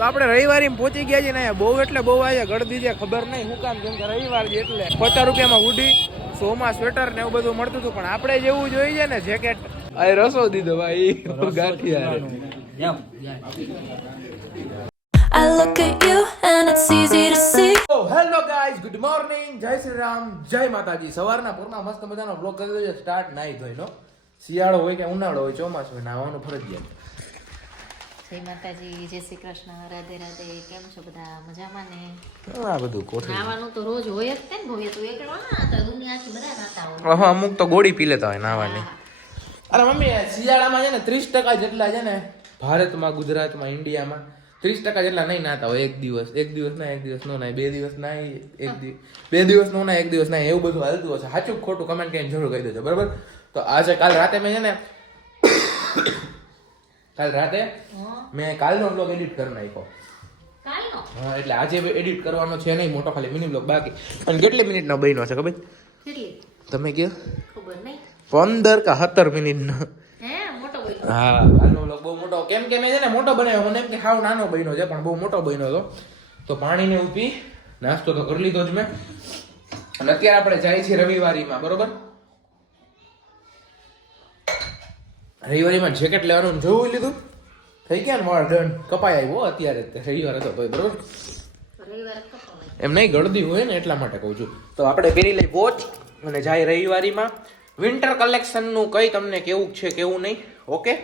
તો આપણે રવિવારે પહોંચી ગયા છીએ ને અહીંયા બહુ એટલે બહુ આજે ગળદી છે ખબર નહીં શું કામ કેમ કે રવિવાર છે એટલે. પચાસ રૂપિયામાં હુડી સોમાં સ્વેટર ને એવું બધું મળતું હતું પણ આપણે જેવું જોઈએ છે ને જેકેટ આ રસો દીધો ભાઈ ગાંઠિયા I look at you and it's easy to see. Hello guys, good morning જય શ્રી રામ જય માતાજી. સવારના પૂરના મસ્ત મજાનો બ્લોગ કરી દેજો સ્ટાર્ટ નાઈ ધોઈનો શિયાળો હોય કે ઉનાળો હોય ચોમાસું હોય નાવાનું ફરજિયાત. જય માતાજી જય શ્રી કૃષ્ણ રાધે રાધે. કેમ છો બધા? મજામાં ને? આ બધું કોઠી નાવાનું તો રોજ હોય જ તે ને ભવ્ય. તું એકલો ના હતા? દુનિયા આખી બધા નાતા હોય. હા અમુક તો ગોળી પી લેતા હોય નાવાની. અરે મમ્મી શિયાળામાં છે ને ત્રીસ ટકા જેટલા છે ને ભારતમાં ગુજરાતમાં ઇન્ડિયામાં ત્રીસ ટકા જેટલા નહીં નાતા હોય. એક દિવસ એક દિવસ ના એક દિવસ નો નાય બે દિવસ નાય એક દિવસ બે દિવસ નો ના એક દિવસ ના એવું બધું હાલતું હશે. સાચું ખોટું? કમેન્ટ કરીને જરૂર કહી દેજો બરાબર? તો આજે કાલ રાતે મેં છે ને કાલ રાતે? મેં કાલનો બ્લોગ એડિટ કરી નાખ્યો. કાલનો? હા એટલે આજે એડિટ કરવાનો છે નહીં મોટો ખાલી મિની બ્લોગ બાકી. અને કેટલી મિનિટનો બન્યો છે ખબર? તમે કહો. ખબર નહીં. પંદર કે સત્તર મિનિટનો. હે કાલનો બહુ મોટો. કેમ કે મેં છે ને મોટો બનાવ્યો. મને એમ કે હાવ નાનો બન્યો છે પણ બહુ મોટો બન્યો હતો તો પાણીને એવું નાસ્તો તો કરી લીધો જ મેં. અને અત્યારે આપણે જાય છીએ રવિવારીમાં બરોબર? રવિવારીમાં જેકેટ લેવાનું જોવું લીધું? થઈ ગયા ને વાળ ડન કપાઈ આવ્યો અત્યારે રવિવાર હતો ભાઈ બરોબર? એમ નહીં ગળદી હોય ને એટલા માટે કહું છું. તો આપણે પહેરી લઈ વોચ અને જાય રવિવારીમાં. વિન્ટર કલેક્શનનું કઈ તમને કેવું છે કેવું નહીં? ઓકે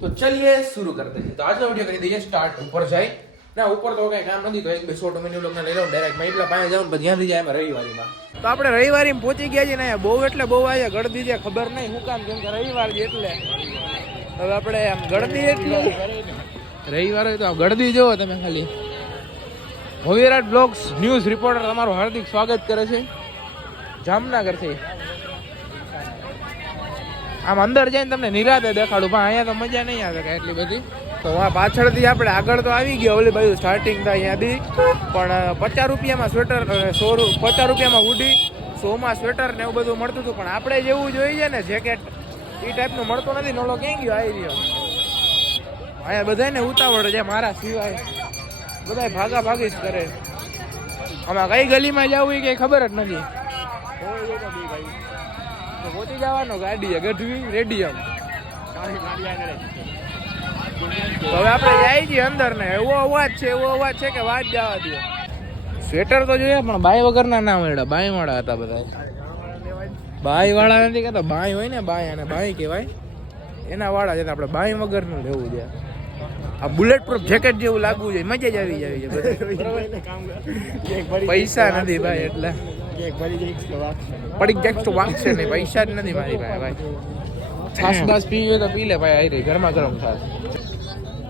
તો ચલીએ શરૂ કરી દઈએ. તો આજનો વીડિયો કરી દઈએ સ્ટાર્ટ ઉપર જાય. ના ઉપર તો કઈ કામ નથી તો એક બે શોર્ટ મિનિટ લોકોને લઈ લઉં ડાયરેક્ટ મેં એટલા પાસે જાઉં ધ્યાન જાય એમાં રવિવારીમાં. તો આપણે રવિવારી પહોંચી ગયા છીએ ને અહીંયા બહુ એટલે બહુ આજે ગળદી છે ખબર નહીં હું કામ કેમ કે રવિવાર છે એટલે. હવે આપણે આમ ગળદી એટલે. રવિવારે તો આમ ગળદી જોવો તમે ખાલી. ભવિરાટ બ્લોગ્સ ન્યૂઝ રિપોર્ટર તમારું હાર્દિક સ્વાગત કરે છે. જામનગરથી. આમ અંદર જઈને તમને નિરાતે દેખાડું પણ અહીંયા તો મજા નહીં આવે કાંઈ એટલી બધી. તો આ પાછળથી આપણે આગળ તો આવી ગયા. ઓલી બાજુ સ્ટાર્ટિંગ થાય અહીંયાથી પણ પચાસ રૂપિયામાં સ્વેટર સો પચાસ રૂપિયામાં હુડી સોમાં સ્વેટર ને એવું બધું મળતું હતું. પણ આપણે જેવું જોઈએ ને જેકેટ એ ટાઈપનું મળતું નથી. નોલો ક્યાં ગયો આવી રહ્યો અહીંયા બધાને ઉતાવળ છે મારા સિવાય. બધા ભાગા ભાગી જ કરે. આમાં કઈ ગલીમાં જવું એ કઈ ખબર જ નથી. પહોંચી જવાનો ગાડી ગઢવી, રેડિયમ. તો હવે આપણે જાય છીએ અંદર ને એવો અવાજ છે, એવો અવાજ છે કે વાત જવા દો. સ્વેટર તો જોઈએ, પણ બાય વગરના ના મળ્યા. બાય વાળા હતા બધા. બાય વાળા નથી કહેતા બાય હોય ને બાય અને બાય કહેવાય. એના વાળા છે આપણે બાય વગરનું લેવું છે. આ બુલેટ પ્રૂફ જેકેટ જેવું લાગવું જોઈએ મજા જ આવી જાય છે? પૈસા નથી ભાઈ એટલે. પડી જાય તો વાગશે નહીં. પૈસા જ નથી મારી પાસે ભાઈ. છાસ દાસ પી હોય તો પી લે ભાઈ. આઈ રહી. ગરમા ગરમ છાસ.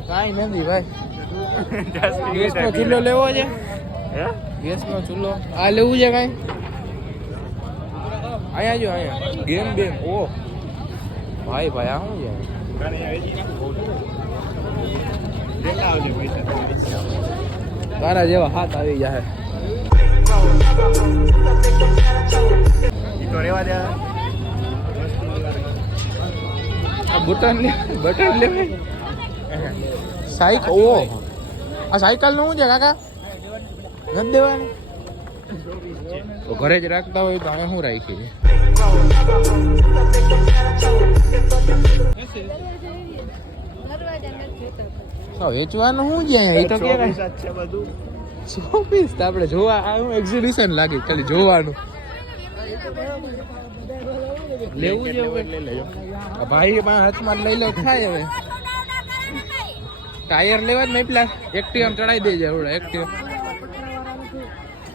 કાંઈ નથી ભાઈ. ગેસનો ચૂલો લેવો છે? ગેસનો ચૂલો. આ લેવું છે કાંઈ? અહીંયા જો અહીંયા. ગેમ બેમ ઓ. ભાઈ ભાઈ આ શું છે? તારા જેવા હાથ આવી જાય આ બટન લે બટન લે સાયકલ ઓ આ સાયકલનું શું છે કાકા? નથી દેવાની? તો ઘરે જ રાખતા હોય તો અમે શું રાખીએ? વેચવાનું શું છે એ તો શોપીસ આપણે જોવા આનું એક્ઝિબિશન લાગે ખાલી જોવાનું. લેવું છે ભાઈ હાથમાં લઈ લે ખાય હવે. ટાયર લેવા જ નહીં પેલા. એક્ટિવ ચડાવી દેજે હવે એક્ટિવ.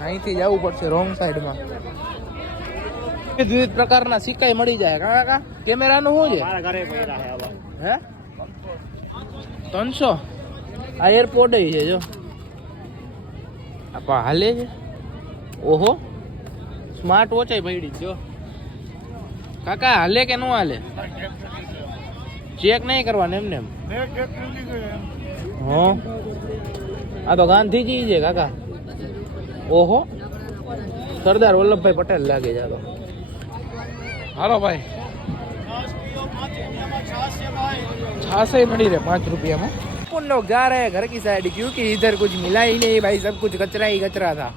અહીંથી જવું પડશે રોંગ સાઈડમાં વિવિધ વિવિધ પ્રકારના સિક્કાઈ મળી જાય. કા કાકા કેમેરાનું શું છે? હે? ત્રણસો? આ એરપોર્ટ છે જો. આપા હાલે છે. ઓહો. સ્માર્ટ વોચ પડી જો. કાકા હાલે કે ન હાલે? ચેક નહીં કરવાનું એમને એમ. હા આ તો ગાંધીજી છે કાકા ઓહો સરદાર વલ્લભભાઈ પટેલ લાગે છે આ તો હાલો ભાઈ છાસે મળી રહે પાંચ રૂપિયામાં अपन लोग जा रहे हैं घर की साइड क्योंकि इधर कुछ मिला ही नहीं भाई सब कुछ कचरा ही कचरा था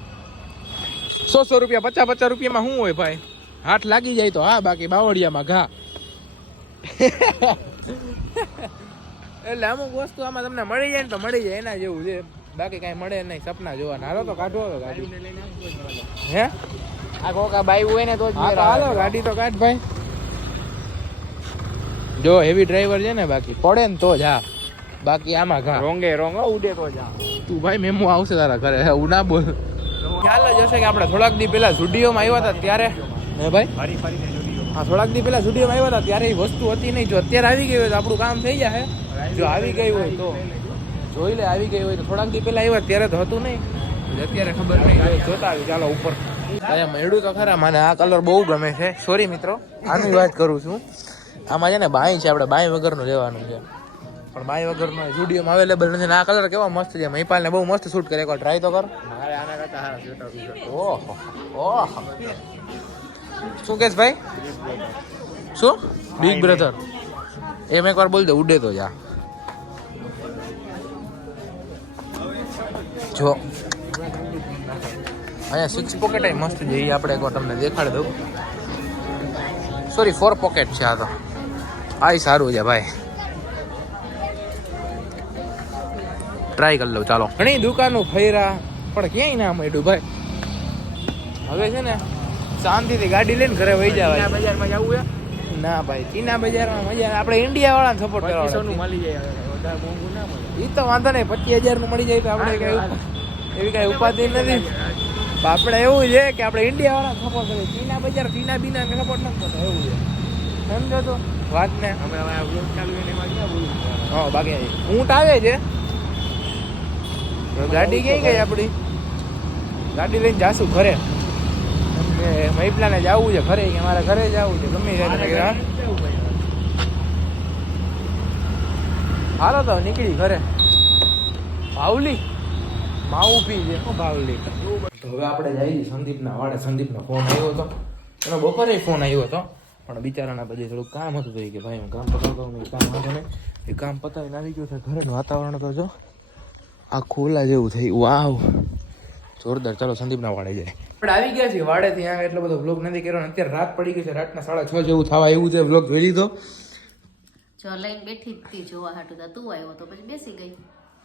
સો સો રૂપિયા પચાસ પચાસ રૂપિયામાં શું હોય ભાઈ હાથ લાગી જાય તો હા બાકી બાવળિયામાં ઘા એટલે અમુક વસ્તુ આમાં તમને મળી જાય ને તો મળી જાય એના જેવું છે. બાકી કાંઈ મળે નહીં સપના જોવાના. હાલો તો કાઢો હવે ગાડી. હે? આ કોકા બાઈ હોય ને તો જ તો. હાલો ગાડી તો કાઢ ભાઈ. જો હેવી ડ્રાઈવર છે ને બાકી પડે ને તો જ હા. બાકી આમાં ઘા. રોંગે રોંગ ઉડે તો જા તું ભાઈ મેમો આવશે તારા ઘરે. હું ના બોલ. ખ્યાલ જ હશે કે આપણે થોડાક દી પહેલા સ્ટુડિયોમાં આવ્યા હતા ત્યારે. હે ભાઈ? ફરી ફરીને. હા થોડાક દી પહેલાં સ્ટુડિયોમાં આવ્યા હતા ત્યારે એ વસ્તુ હતી નહીં. જો અત્યારે આવી ગઈ હોય તો આપણું કામ થઈ જાય. જો આવી ગઈ હોય તો જોઈ લે આવી ગઈ હોય તો થોડાક દી પહેલાં આવ્યા ત્યારે તો હતું નહીં. અત્યારે ખબર નહીં જોતા આવી ચાલો ઉપર. અરે મેળ્યું તો ખરા મને આ કલર બહુ ગમે છે. સોરી મિત્રો આની વાત કરું છું. આમાં છે ને બાઈ છે આપણે બાઈ વગરનું લેવાનું છે. પણ બાઈ વગરનું સ્ટુડિયોમાં અવેલેબલ નથી આ કલર કેવો મસ્ત છે. મહિપાલને બહુ મસ્ત શૂટ કરે. એકવાર ટ્રાય તો કર. મારે આના કરતા ઓહો ઓહો. શું કેસ ભાઈ? શું? બિગ બ્રધર એમ એકવાર બોલ દે ઉડે તો જા. જો. અહીંયા સિક્સ પોકેટ મસ્ત જે આપણે એકવાર તમને દેખાડી દઉં. સોરી ફોર પોકેટ છે આ તો. આ સારું છે ભાઈ. ટ્રાય કરી લઉં ચાલો. ઘણી દુકાનો ફર્યા પણ ક્યાંય ના મળ્યું ભાઈ. હવે છે ને શાંતિથી ગાડી લઈને ઘરે વહી જવાય. બજારમાં જવું ના ભાઈ ચીના બજારમાં મજા આપણે ઇન્ડિયા વાળા સપોર્ટ છે કરવાનો મળી જાય મોંઘું ના મળે. એ તો વાંધો નહીં પચીસ હજારનું મળી જાય તો આપણે કઈ એવી કઈ ઉપાધિ નથી. આપણે એવું છે કે આપણે ઇન્ડિયા વાળા સપોર્ટ કરીએ. ચીના બજાર ચીના બીના સપોર્ટ નથી કરતા. એવું છે. સમજો તો. વાતને. અમે હવે આ ચાલુ એમાં ક્યાં હા બાકી ઊંટ આવે છે. ગાડી ક્યાં ગઈ આપણી? ગાડી લઈને જાશું ઘરે. કે મહિપલાને જવું છે ઘરે કે મારા ઘરે જવું છે? ગમે મેં હાલો તો નીકળી ઘરે. ભાવલી? માવું પી છે. ભાવલી? તો હવે આપણે જઈએ સંદીપના વાડે. સંદીપનો ફોન આવ્યો હતો. એનો બપોરે ફોન આવ્યો હતો. પણ બિચારાના પછી થોડુંક કામ હતું કે ભાઈ હું કામ પતાવતો હું કામ વાંધો ને એ કામ પતાવીને આવી ગયો છે ઘરેનું વાતાવરણ તો જો. આ ખોલા જેવું થયું વાવ. જોરદાર. ચાલો સંદીપના વાડે જાય આપણે આવી ગયા છીએ વાડેથી અહીંયા એટલો બધો વ્લોગ નથી કર્યો અત્યારે રાત પડી ગઈ છે રાતના સાડા છ જેવું થવા એવું છે વ્લોગ જોઈ લીધો. જો લઈને બેઠી હતી જોવા હાટું તો તું આવ્યો તો પછી બેસી ગઈ.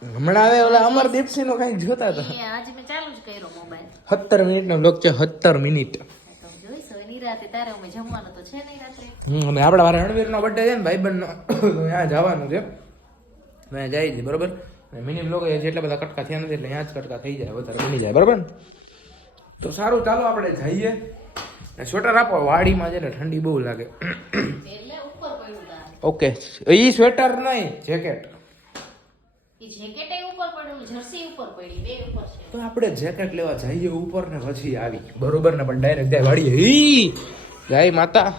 હમણાં આવે ઓલા અમરદીપસિંહ નો કંઈક જોતા હતા. આજે મેં ચાલુ જ કર્યો મોબાઈલ સત્તર મિનિટનો વ્લોગ છે સત્તર મિનિટ. તો છે નહીં હમ અને આપણા વારે રણવીરનો બર્થડે છે ને તો ત્યાં જવાનું છે. મેં જાય છે બરોબર? મિની બ્લોગ જેટલા બધા કટકા થયા નથી એટલે ત્યાં જ કટકા થઈ જાય વધારે બની જાય બરોબર? ને તો સારું ચાલો આપણે જઈએ. સ્વેટર આપો વાડીમાં છે ને ઠંડી બહુ લાગે. ઓકે એ સ્વેટર નહીં જેકેટ. તો આપણે જેકેટ લેવા જઈએ ઉપર ને પછી આવી. બરોબર ને પણ ડાયરેક્ટ જાય વાડીએ. ગાય માતા.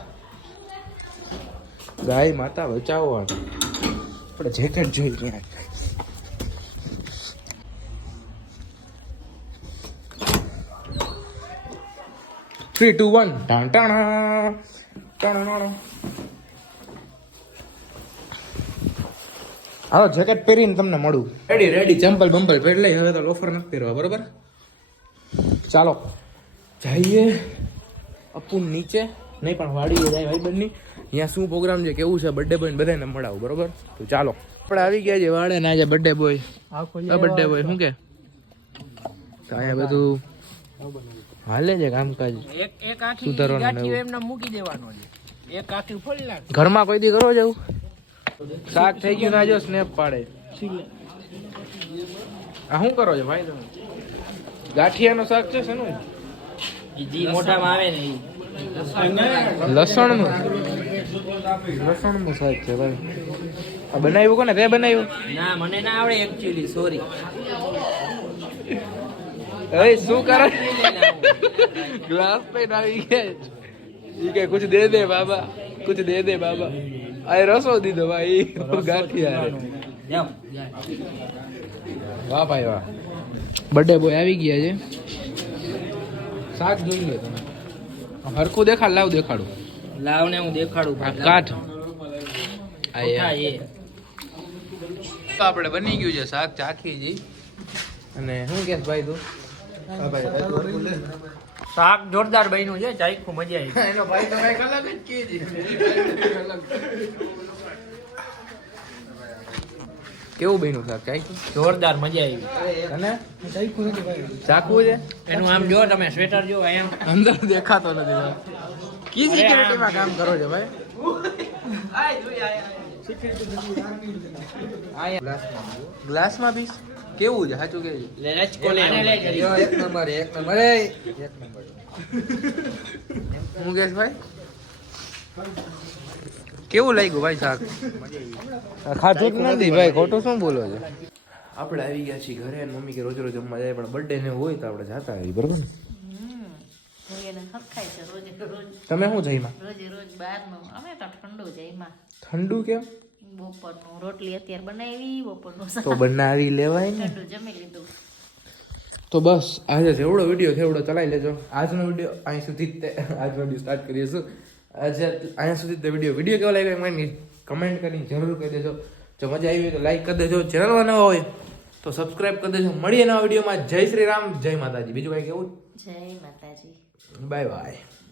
ગાય માતા બચાવો આપણે જેકેટ જોઈ ક્યાં થ્રી ટુ વન ટાણ ટાણા ટાણા હાલો જેકેટ પહેરીને તમને મળું. રેડી રેડી ચંપલ બંપલ પહેરી લઈ. હવે તો લોફર નથી પહેરવા બરોબર? ચાલો. જઈએ. અપુન નીચે. નહીં પણ વાડી જાય ભાઈબંધની અહીંયા શું પ્રોગ્રામ છે કેવું છે બર્થડે બોય બધાને મળાવું બરોબર? તો ચાલો. આપણે આવી ગયા છે વાડે ને આજે બર્થડે બોય બર્થડે બોય શું કે? અહીંયા બધું હાલે છે કામકાજ. એક એક આખી સુધારવાનું ગાંઠિયો એમને મૂકી દેવાનો છે એક આખી ફોડી નાખ. ઘરમાં કોઈ દી કરો જવું શાક થઈ ગયું ના જો સ્નેપ પાડે. આ શું કરો છો ભાઈ તમે? ગાંઠિયાનું શાક છે શેનું? જી મોઢામાં આવે ને લસણનું. લસણનું શાક છે ભાઈ. આ બનાવ્યું કોને? તે બનાવ્યું? ના મને ના આવડે એકચ્યુઅલી સોરી એ શું કરે? ગ્લાસ પૈન આવી ગયા એ કે કુછ દે દે બાબા કુછ દે દે બાબા. આ રસો દીધો ભાઈ ગાંઠિયા રે. વાહ ભાઈ વાહ. બર્થડે બોય આવી ગયા છે. શાક જોઈ લે તમે. હરખું દેખાડ લાવ દેખાડું. લાવ ને હું દેખાડું કાઠ. યાર. આપણે બની ગયું છે શાક ચાખી જી અને શું કે ભાઈ તું? શાક જોરદાર બન્યું છે ચાખું મજા આવી એનો ભાઈ તો કંઈક અલગ જ કે કેવું બન્યું શાક ચાખ્યું જોરદાર મજા આવી અને? ચાખવું છે? એનું આમ જો તમે સ્વેટર જો એમ અંદર દેખાતો નથી કી સિક્યુરિટીમાં કામ કરો છો ભાઈ? ગ્લાસમાં પીસ. કેવું છે? સાચું કેવું લે રચકો એક નંબર એક નંબર. એ એક નંબર. મુકેશભાઈ કેવું લાગ્યું ભાઈ શાક? ખાધું નથી ભાઈ ખોટું શું બોલો છો? આપણે આવી ગયા છીએ ઘરે અને મમ્મી કે રોજ રોજ જમવા જાય પણ બર્થડે ને હોય તો આપણે જાતા આવી બરોબર ને? છે તમે શું જઈમાં રોજે રોજ બહારનું અમે તો ઠંડુ જઈમાં ઠંડુ કેમ? બપોરનું રોટલી અત્યારે બનાવી બપોરનું તો બનાવી લેવાય ને. ઠંડુ જમી લીધું. તો બસ આજે જેવડો વીડિયો થેવડો ચલાવી લેજો. આજનો વીડિયો અહીં સુધી જ તે આજનો વીડિયો સ્ટાર્ટ કરીએ છીએ. આજે અહીંયા સુધી તે વીડિયો વીડિયો કેવો લાગ્યો એમાં કમેન્ટ કરીને જરૂર કરી દેજો. જો મજા આવી હોય તો લાઈક કરી દેજો. ચેનલમાં નવા હોય તો સબસ્ક્રાઇબ કરી દેજો. મળીએ નવા વિડીયોમાં જય શ્રી રામ જય માતાજી. બીજું કંઈ કેવું? જય માતાજી. Bye bye